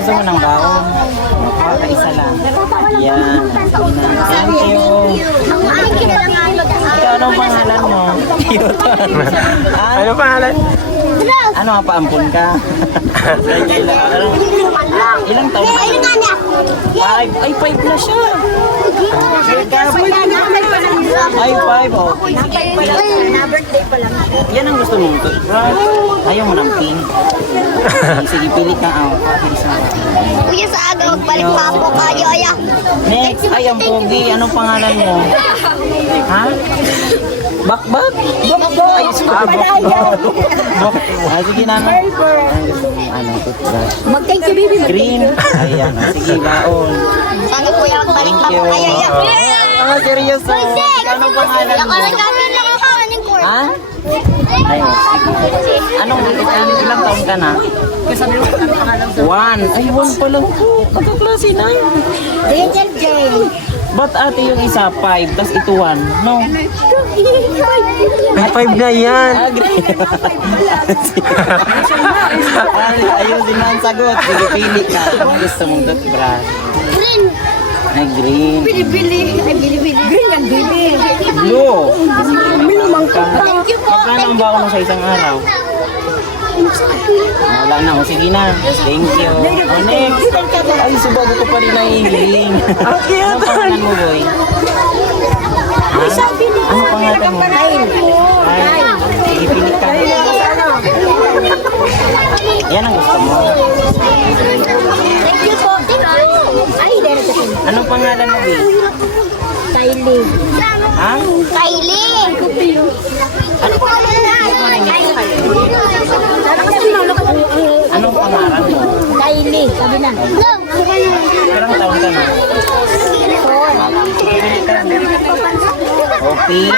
Gusto mo ng baon? Baka isa lang. Yan. Thank you. Ikaw, anong pangalan mo? Cute. Ano pangalan? Ano, paampun ka? Ilang taon ka? 5. Ay, 5 na siya. Ay, 5. Oh. Na-birthday pa lang siya. Yan ang gusto mo. Ayaw mo ng pink. Sige, pili ka. Kuya, sa aga, magbalik pa po kayo. Ayak. Next, ay, ang pogi. Anong pangalan mo? Ha? Bakbak? Ay, sige na. Ano, toothbrush. Mag-thank you, baby. Green. Ayan. Sige, baon. Sabi kuya, magbalik pa po kayo. Ayak. Mga seryoso. Anong pangalan mo? Ha? Ay, sige. Anong ilang taon ka na? 1. Ay, 1 pa lang po. Magkaklase na. Angel J. Ba't ate yung isa 5, tas ito 1? No? Ay, 5 na yan. Agree. Ayun din ang sagot. Sige, pili ka. Anong gusto mong toothbrush? Green. Ay, green. Bili-bili. Ay, bili-bili. Green yan, bili. Blue. Thank you po. Magkano ang baon mo sa isang araw? Wala na. O, sige na. Thank you. O, next. Ay, subago ko pa rin nahihiling. Anong pangalan mo, boy? Ha? Ano pangalan mo? Ay, sige, pili ka. Yan ang gusto mo. Thank you po. Ay, dito. Anong pangalan mo, boy? Kylie. Ha? Kylie. Ano po? Anong pangalan mo? Kylie. Sabi na. Ilang taon ka na? Okay.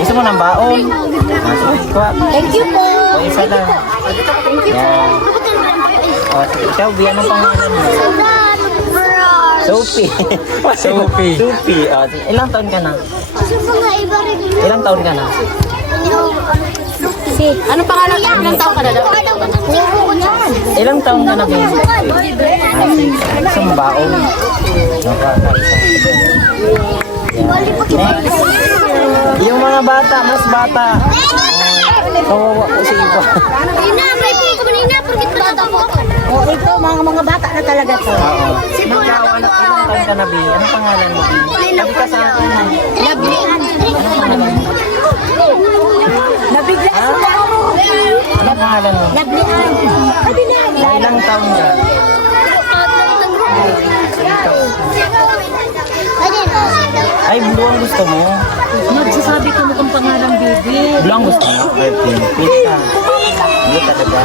Gusto mo ng baon? Thank you po. O, isa lang. Yan. O, ikaw, Bi, anong pangalan mo? Sophie. Sophie. Sophie. O, ilang taon ka na? Ilang taon ka na? Ano pangalan? Ilang taon ka na daw? Ilang taon ka na, Bi? Gusto mo baon? Next. Yung mga bata, mas bata. Kawawa ko si iba. Oh, ito, mga bata na talaga to. Oo. Ilang taon ka na, Bi? Anong pangalan mo, Bi? Sabi ka sa akin. Nabiglaan. Anong pangalan mo? Nabiglaan. Anong pangalan mo? Nabiglaan. Ilang taon ka? Ay, blue ang gusto mo? Nagsasabi ko mo kung pangalan, baby. Blue ang gusto mo? Pwede. Pili ka. Blue talaga.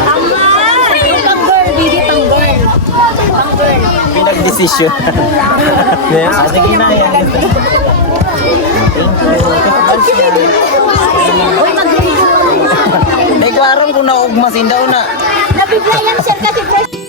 Tanggirl, baby, tanggirl. Tanggirl. Pinag-desisyon. Yes. Sige na yan. Thank you. Uy, mag-review. May kwarang kung naugmasin daw na. Nabigla yan, sir, kasi fresh.